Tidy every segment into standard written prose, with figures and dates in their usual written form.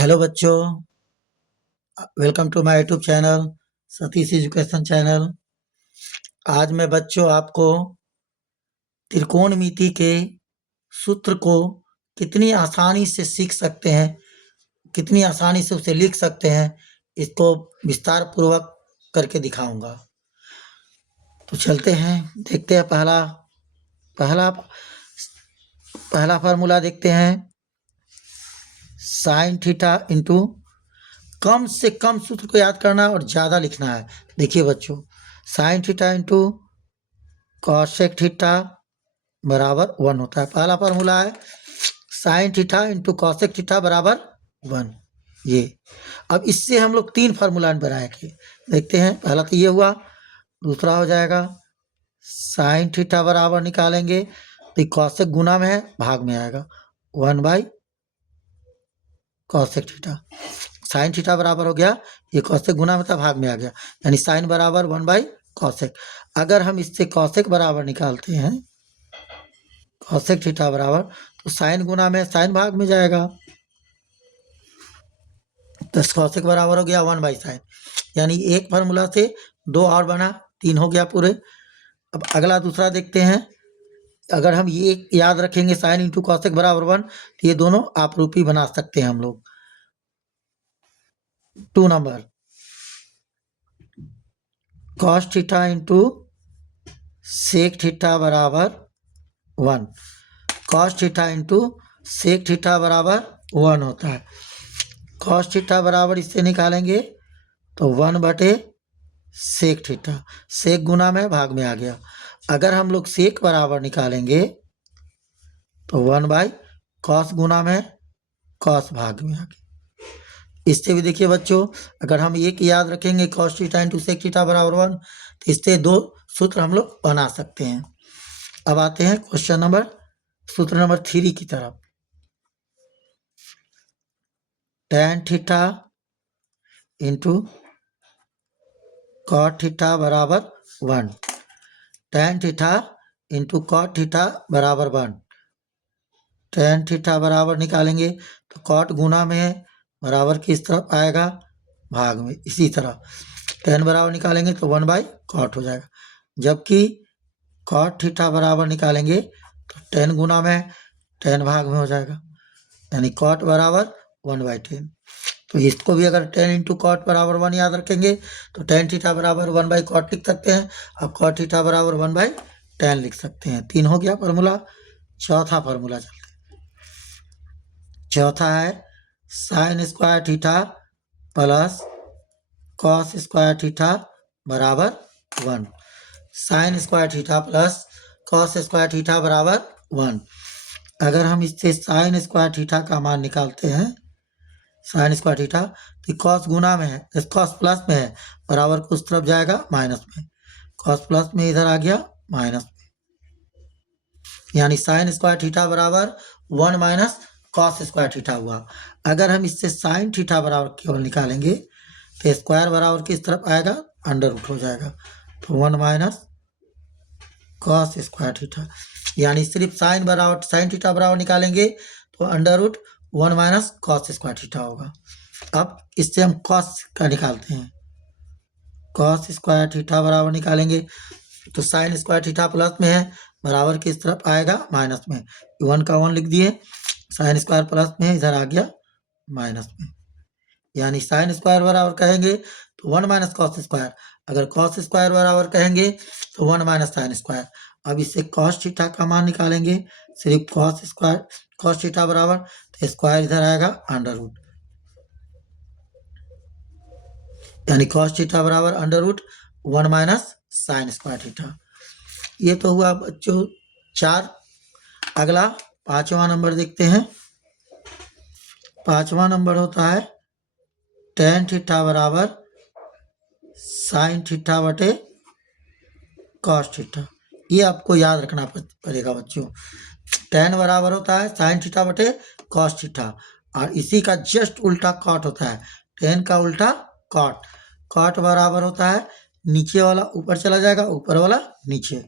Hello बच्चों, welcome to my YouTube channel Satish education channel. आज मैं बच्चों आपको त्रिकोणमिति के सूत्र को कितनी आसानी से सीख सकते हैं, कितनी आसानी से उसे लिख सकते हैं, इसको विस्तार पूर्वक करके दिखाऊंगा। तो चलते हैं, देखते हैं। पहला पहला फार्मूला देखते हैं। साइन थीटा इंटू, कम से कम सूत्र को याद करना है और ज़्यादा लिखना है। देखिए बच्चों, sine theta into cosec theta बराबर 1 होता है। पहला फार्मूला है sine theta into cosec theta बराबर 1। ये अब इससे हम लोग 3 फार्मूला बनाएंगे। देखते हैं, पहला तो ये हुआ, दूसरा हो जाएगा साइन थीटा बराबर निकालेंगे तो कॉसेक गुना में है, भाग में आएगा 1 कॉसेक थीटा। साइन थीटा बराबर हो गया, ये कॉसेक गुना में था, भाग में आ गया, यानी साइन बराबर 1 कॉसेक। अगर हम इससे कॉसेक बराबर निकालते हैं, कॉसेक थीटा बराबर, तो साइन गुना में साइन भाग में जाएगा, तो कॉसेक बराबर हो गया 1/साइन। यानी एक फार्मूला से 2 और बना, 3 हो गया पूरे। अब अगला दूसरा देखते हैं। अगर हम ये याद रखेंगे साइन इंटू कॉसेक बराबर 1, तो ये दोनों आपरूपी बना सकते हैं हम लोग। 2 number cos theta into sec theta बराबर 1। Cos theta into sec theta बराबर 1 होता है। कॉस थीटा बराबर इससे निकालेंगे तो 1/सेक थीटा, सेक गुना में भाग में आ गया। अगर हम लोग सेक बराबर निकालेंगे तो 1/कॉस गुना में कॉस भाग में आ गया। इससे भी देखिए बच्चों, अगर हम एक याद रखेंगे cos theta into sec theta बराबर 1, तो इससे 2 सूत्र हम लोग बना सकते हैं। अब आते हैं सूत्र नंबर 3 की तरफ। tan theta into cot theta बराबर 1। tan theta into cot theta बराबर 1। tan थीटा बराबर निकालेंगे तो कॉट गुना में है, बराबर किस तरफ आएगा, भाग में। इसी तरह tan बराबर निकालेंगे तो 1/कॉट हो जाएगा, जबकि कॉट थीटा बराबर निकालेंगे तो tan गुना में tan भाग में हो जाएगा, यानी कॉट बराबर 1/tan। तो इसको भी अगर tan इंटू कॉट बराबर 1 याद रखेंगे तो tan थीटा बराबर 1/कॉट लिख सकते हैं, और कॉट थीटा बराबर 1/tan लिख सकते हैं। 3 हो गया फार्मूला। चौथा फार्मूला चलते हैं। चौथा है sign square theta plus cos square theta बराबर 1। Sine square theta plus cos square theta बराबर 1। अगर हम इससे साइन स्क्वायर थीटा का मान निकालते हैं, साइन स्क्वायर थीटा, तो कॉस गुना में है, कॉस प्लस में है, बराबर को उस तरफ जाएगा माइनस में, कॉस प्लस में इधर आ गया माइनस में, यानी साइन स्क्वायर थीटा बराबर 1 कॉस स्क्वायर थीटा हुआ। अगर हम इससे साइन थीटा बराबर केवल निकालेंगे तो स्क्वायर बराबर किस तरफ आएगा, अंडर रूट हो जाएगा, तो 1 कॉस स्क्वायर थीटा। यानी सिर्फ साइन थीटा बराबर निकालेंगे तो under root 1 cos square theta होगा। अब इससे हम कॉस का निकालते हैं, कॉस स्क्वायर थीटा बराबर निकालेंगे तो साइन स्क्वायर थीटा प्लस में है, बराबर किस तरफ आएगा, माइनस में। 1 का 1 लिख दिए, साइन स्क्वायर प्लस में इधर आ गया माइनस में, यानी साइन स्क्वायर बराबर कहेंगे तो 1 कॉस स्क्वायर, अगर कॉस स्क्वायर बराबर कहेंगे तो 1 साइन स्क्वायर। अब इससे कॉस थीटा का मान निकालेंगे, सिर्फ कॉस थीटा बराबर, तो स्क्वायर इधर आएगा अंडर रूट, यानी कॉस थीटा बराबर under root 1 sine square theta. ये तो हुआ बच्चों 4। अगला 5वां नंबर देखते हैं। 5वां नंबर होता है tan थीटा बराबर साइन थीटा बटे कॉस थीटा। ये आपको याद रखना पड़ेगा बच्चों। tan बराबर होता है साइन थीटा बटे कॉस थीटा, और इसी का जस्ट उल्टा कॉट होता है, tan का उल्टा कॉट। कॉट बराबर होता है नीचे वाला ऊपर चला जाएगा, ऊपर वाला नीचे,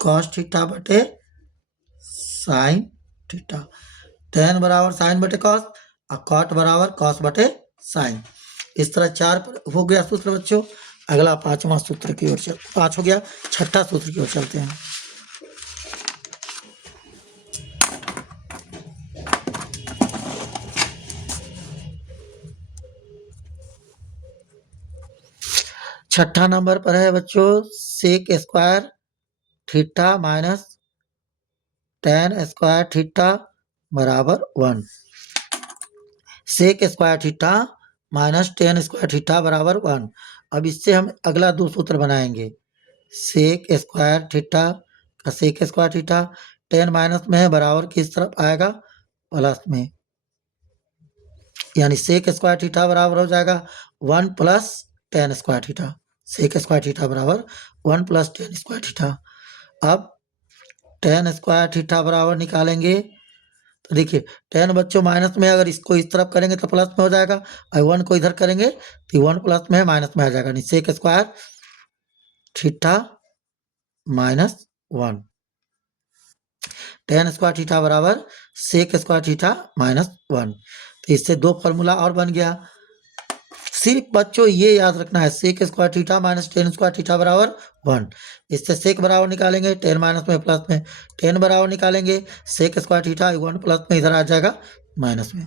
कॉस थीटा बटे साइन थीटा। tan बराबर साइन बटे कॉस, और कॉट बराबर कॉस बटे साइन। इस तरह 4 हो गया सूत्र बच्चों। अगला 5वां सूत्र की ओर 5 हो गया, छठा सूत्र की ओर चलते हैं। छठा नंबर पर है बच्चों sec square theta minus tan square theta बराबर 1। Sec square theta minus tan square theta बराबर 1। अब इससे हम अगला 2 सूत्र बनाएंगे। सेक स्क्वायर थीटा का sec square theta, tan minus में है, बराबर किस तरफ आएगा, प्लस में, यानी सेक स्क्वायर थीटा बराबर हो जाएगा 1 plus tan square theta. Sec square theta बराबर 1 प्लस टेन स्क्वायर थीटा। अब टेन स्क्वायर थीटा बराबर निकालेंगे तो देखिए टेन बच्चों माइनस में, अगर इसको इस तरफ करेंगे तो प्लस में हो जाएगा, और 1 को इधर करेंगे तो 1 प्लस में है, माइनस में आ जाएगा। यानी sec square theta minus 1, tan square theta बराबर सेक स्क्वायर थीटा माइनस 1। तो इससे 2 फॉर्मूला और बन गया। सिर्फ बच्चों ये याद रखना है, sec square theta minus tan square theta बराबर 1। इससे सेक बराबर निकालेंगे, टेन माइनस में प्लस में, टेन बराबर निकालेंगे, सेक स्क्वायर थीटा 1 प्लस में इधर आ जाएगा माइनस में।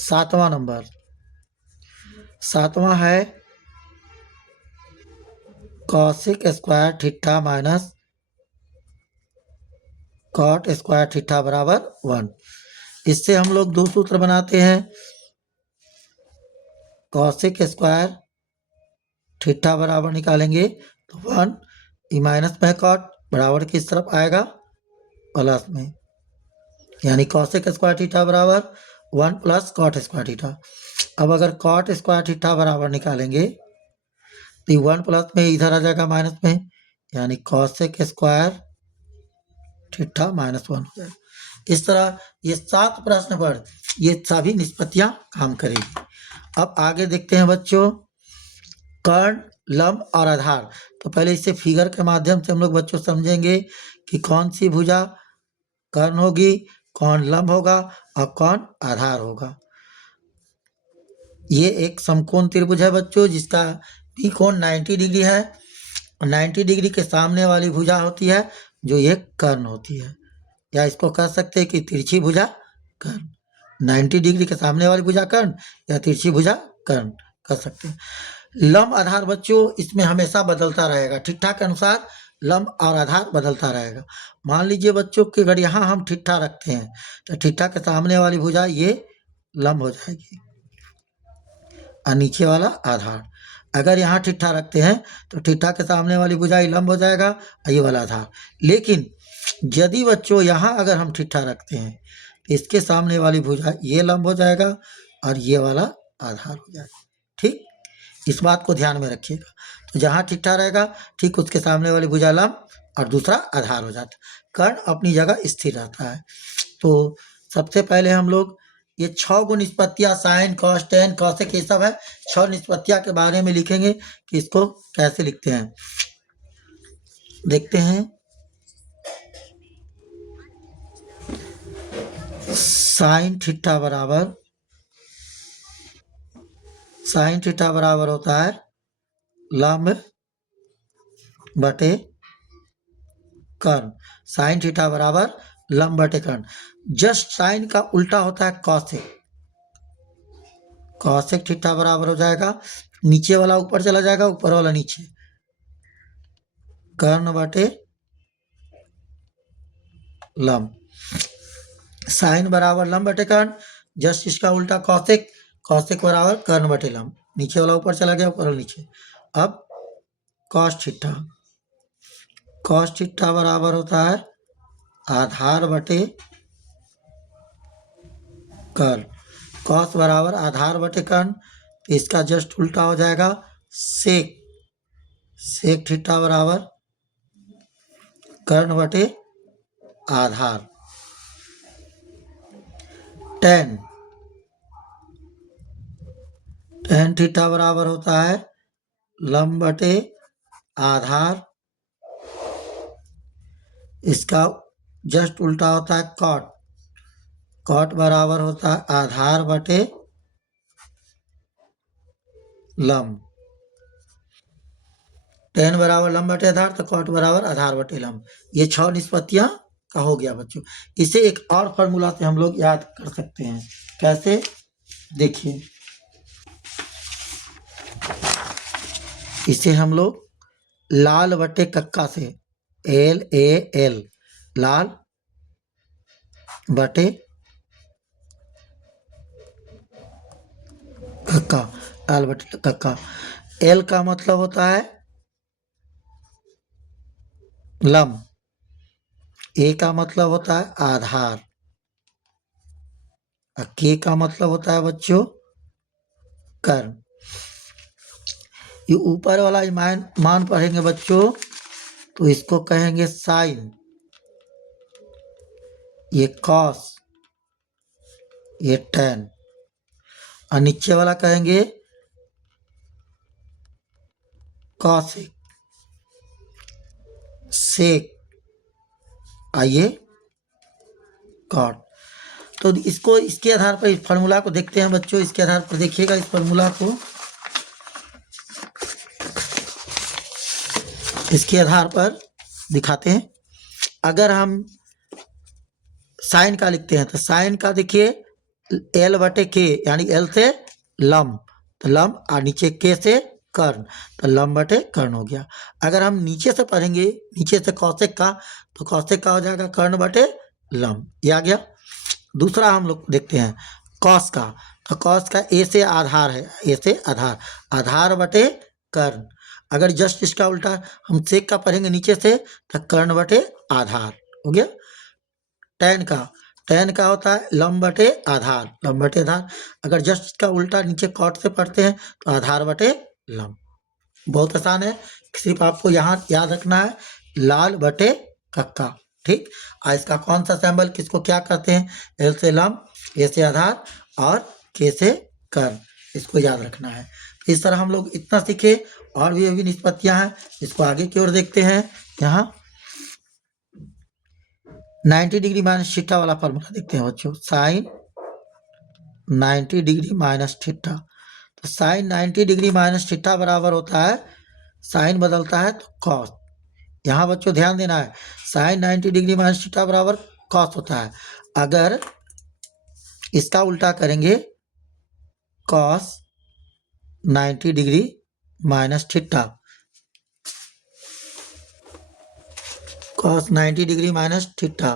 7वां नंबर, 7वां है cosec square theta minus cot square theta बराबर 1। इससे हम लोग 2 सूत्र बनाते हैं। कॉसेक स्क्वायर थीटा बराबर निकालेंगे तो 1, ई माइनस में कॉट बराबर किस तरफ आएगा, प्लस में, यानी कॉसेक स्क्वायर थीटा बराबर 1 प्लस कॉट स्क्वायर थीटा। अब अगर कॉट स्क्वायर थीटा बराबर निकालेंगे तो 1 प्लस में इधर आ जाएगा माइनस में, यानी कॉसेक स्क्वायर थीटा माइनस 1 हो जाएगा। इस तरह ये 7 प्रश्न पर ये सभी निष्पत्तियां काम करेगी। अब आगे देखते हैं बच्चों कर्ण, लंब और आधार। तो पहले इसे फिगर के माध्यम से हम लोग बच्चों समझेंगे कि कौन सी भुजा कर्ण होगी, कौन लंब होगा और कौन आधार होगा। ये एक समकोण त्रिभुज है बच्चों, जिसका भी कोण 90 डिग्री है, और 90 डिग्री के सामने वाली भुजा होती है जो ये कर्ण होती है, या इसको कह सकते हैं कि तिरछी भुजा कर्ण। 90 डिग्री के सामने वाली भुजा कर्ण या तिरछी भुजा कर्ण कह सकते हैं। लंब आधार बच्चों इसमें हमेशा बदलता रहेगा, ठिट्ठा के अनुसार लंब और आधार बदलता रहेगा। मान लीजिए बच्चों कि अगर यहाँ हम ठिट्ठा रखते हैं तो ठिट्ठा के सामने वाली भुजा ये लंब हो जाएगी और नीचे वाला आधार। अगर यहाँ ठिट्ठा रखते हैं तो ठिट्ठा के सामने वाली भुजा ये लंब हो जाएगा और ये वाला आधार। लेकिन यदि बच्चों यहाँ अगर हम ठिट्ठा रखते हैं तो इसके सामने वाली भुजा ये लंब हो जाएगा और ये वाला आधार हो जाएगा। ठीक, इस बात को ध्यान में रखिएगा। तो जहाँ ठिट्ठा रहेगा ठीक उसके सामने वाली भुजा लंब और दूसरा आधार हो जाता है। कर्ण अपनी जगह स्थिर रहता है। तो सबसे पहले हम लोग ये 6 गो निष्पत्तियां साइन कॉस टेन कॉसेक ये सब है, 6 निष्पत्तियां के बारे में लिखेंगे कि इसको कैसे लिखते हैं। देखते हैं साइन थीटा बराबर होता है लंब बटे कर्ण। साइन थीटा बराबर लंब बटे कर्ण। जस्ट साइन का उल्टा होता है कॉसेक। कॉसेक थीटा बराबर हो जाएगा, नीचे वाला ऊपर चला जाएगा, ऊपर वाला नीचे, कर्ण बटे लंब। साइन बराबर लंब बटे कर्ण, जस्ट इसका उल्टा कॉसेक, कॉसेक बराबर कर्ण बटे लंब, नीचे वाला ऊपर चला गया, ऊपर वाला नीचे। अब कॉस थीटा, कॉस थीटा बराबर होता है आधार बटे कर्ण। कॉस बराबर आधार बटे कर्ण, तो इसका जस्ट उल्टा हो जाएगा सेक, सेक थीटा बराबर कर्ण बटे आधार। टेन, टेन थीटा बराबर होता है लंब बटे आधार, इसका जस्ट उल्टा होता है कॉट, कॉट बराबर होता है आधार बटे लंब। tan बराबर लंब बटे आधार, तो कॉट बराबर आधार बटे लंब। ये 6 निष्पत्तियां का हो गया बच्चों। इसे एक और फॉर्मूला से हम लोग याद कर सकते हैं। कैसे? देखिए, इसे हम लोग लाल बटे कक्का से, LAL, लाल बटे कक्का, लाल बटे कक्का। L का मतलब होता है लंब, A का मतलब होता है आधार, और K का मतलब होता है बच्चों कर्ण। ये ऊपर वाला मान पढ़ेंगे बच्चों तो इसको कहेंगे साइन, ये कॉस, ये टैन, और नीचे वाला कहेंगे कॉसेक, सेक, आइए कॉट। तो इसको, इसके आधार पर इस फार्मूला को देखते हैं बच्चों। इसके आधार पर देखिएगा इस फार्मूला को, इसके आधार पर दिखाते हैं। अगर हम साइन का लिखते हैं तो साइन का देखिए L बटे K, यानी L से लंब, तो लंब, और नीचे K से कर्ण, तो लंब बटे कर्ण हो गया। अगर हम नीचे से पढ़ेंगे, नीचे से कौशिक का, तो कौशिक का हो जाएगा कर्ण बटे लंब। ये आ गया। दूसरा हम लोग देखते हैं कॉस का, तो कॉस का A से आधार है, A से आधार, आधार बटे कर्ण। अगर जस्ट इसका उल्टा हम सेक का पढ़ेंगे नीचे से, तो कर्ण बटे आधार हो गया। टैन का होता है लंब बटे आधार, लंब बटे आधार। अगर जस्ट इसका उल्टा नीचे कॉट से पढ़ते हैं तो आधार बटे लंब। बहुत आसान है, सिर्फ आपको यहाँ याद रखना है लाल बटे कक्का, ठीक। और इसका कौन सा सिंबल किसको क्या कहते हैं? L से लंब, A से आधार और K से कर्ण, इसको याद रखना है। इस तरह हम लोग इतना सीखे। और भी अभी निष्पत्तियां हैं, इसको आगे की ओर देखते हैं। यहाँ 90 डिग्री माइनस थीटा वाला फॉर्मूला देखते हैं बच्चों। साइन 90 डिग्री माइनस थीटा, तो साइन 90 डिग्री माइनस थीटा बराबर होता है, साइन बदलता है तो कॉस। यहाँ बच्चों ध्यान देना है, साइन 90 डिग्री माइनस थीटा बराबर कॉस होता है। अगर इसका उल्टा करेंगे, cos 90 degree minus theta, cos 90 degree minus theta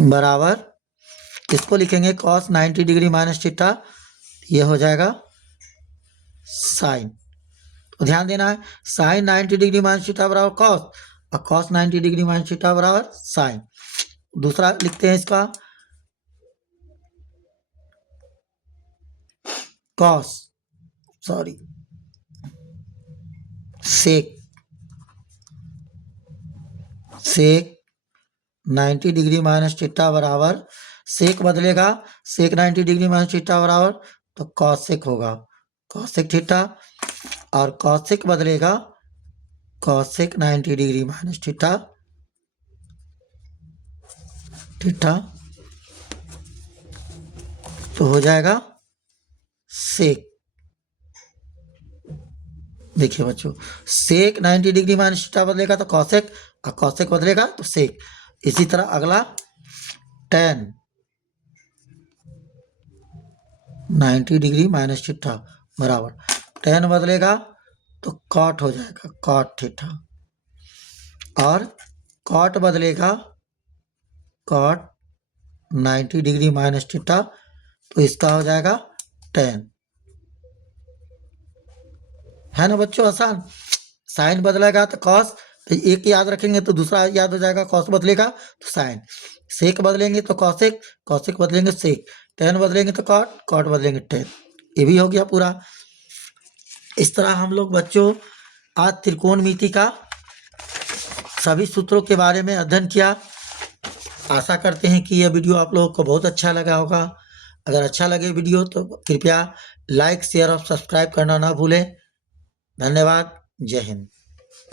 बराबर, इसको लिखेंगे कॉस 90 डिग्री माइनस थीटा, ये हो जाएगा साइन। तो ध्यान देना है, साइन 90 डिग्री माइनस थीटा बराबर कॉस, और कॉस 90 डिग्री माइनस थीटा बराबर साइन। दूसरा लिखते हैं इसका कॉस, सॉरी, सेक, सेक 90 डिग्री माइनस थीटा बराबर, सेक बदलेगा, सेक 90 डिग्री माइनस थीटा बराबर तो कॉसेक होगा, कॉसेक थीटा, और कॉसेक बदलेगा, cosec 90 degree minus theta, theta, तो हो जाएगा सेक। देखिए बच्चों, सेक 90 डिग्री माइनस थीटा बदलेगा तो कॉसेक, और कॉसेक बदलेगा तो सेक। इसी तरह अगला tan 90 डिग्री माइनस थीटा बराबर, tan बदलेगा तो कॉट हो जाएगा, कॉट थीटा, और कॉट बदलेगा, कॉट 90 डिग्री माइनस थीटा, तो इसका हो जाएगा tan, है ना बच्चों आसान। साइन बदलेगा तो कॉस, तो एक याद रखेंगे तो दूसरा याद हो जाएगा, कॉस बदलेगा तो साइन, सेक बदलेंगे तो कॉसेक, कॉसेक बदलेंगे सेक, tan बदलेंगे तो कॉट, कॉट बदलेंगे tan। ये भी हो गया पूरा। इस तरह हम लोग बच्चों आज त्रिकोणमिति का सभी सूत्रों के बारे में अध्ययन किया। आशा करते हैं कि यह वीडियो आप लोगों को बहुत अच्छा लगा होगा। अगर अच्छा लगे वीडियो तो कृपया लाइक, शेयर और सब्सक्राइब करना ना भूलें। धन्यवाद। जय हिंद।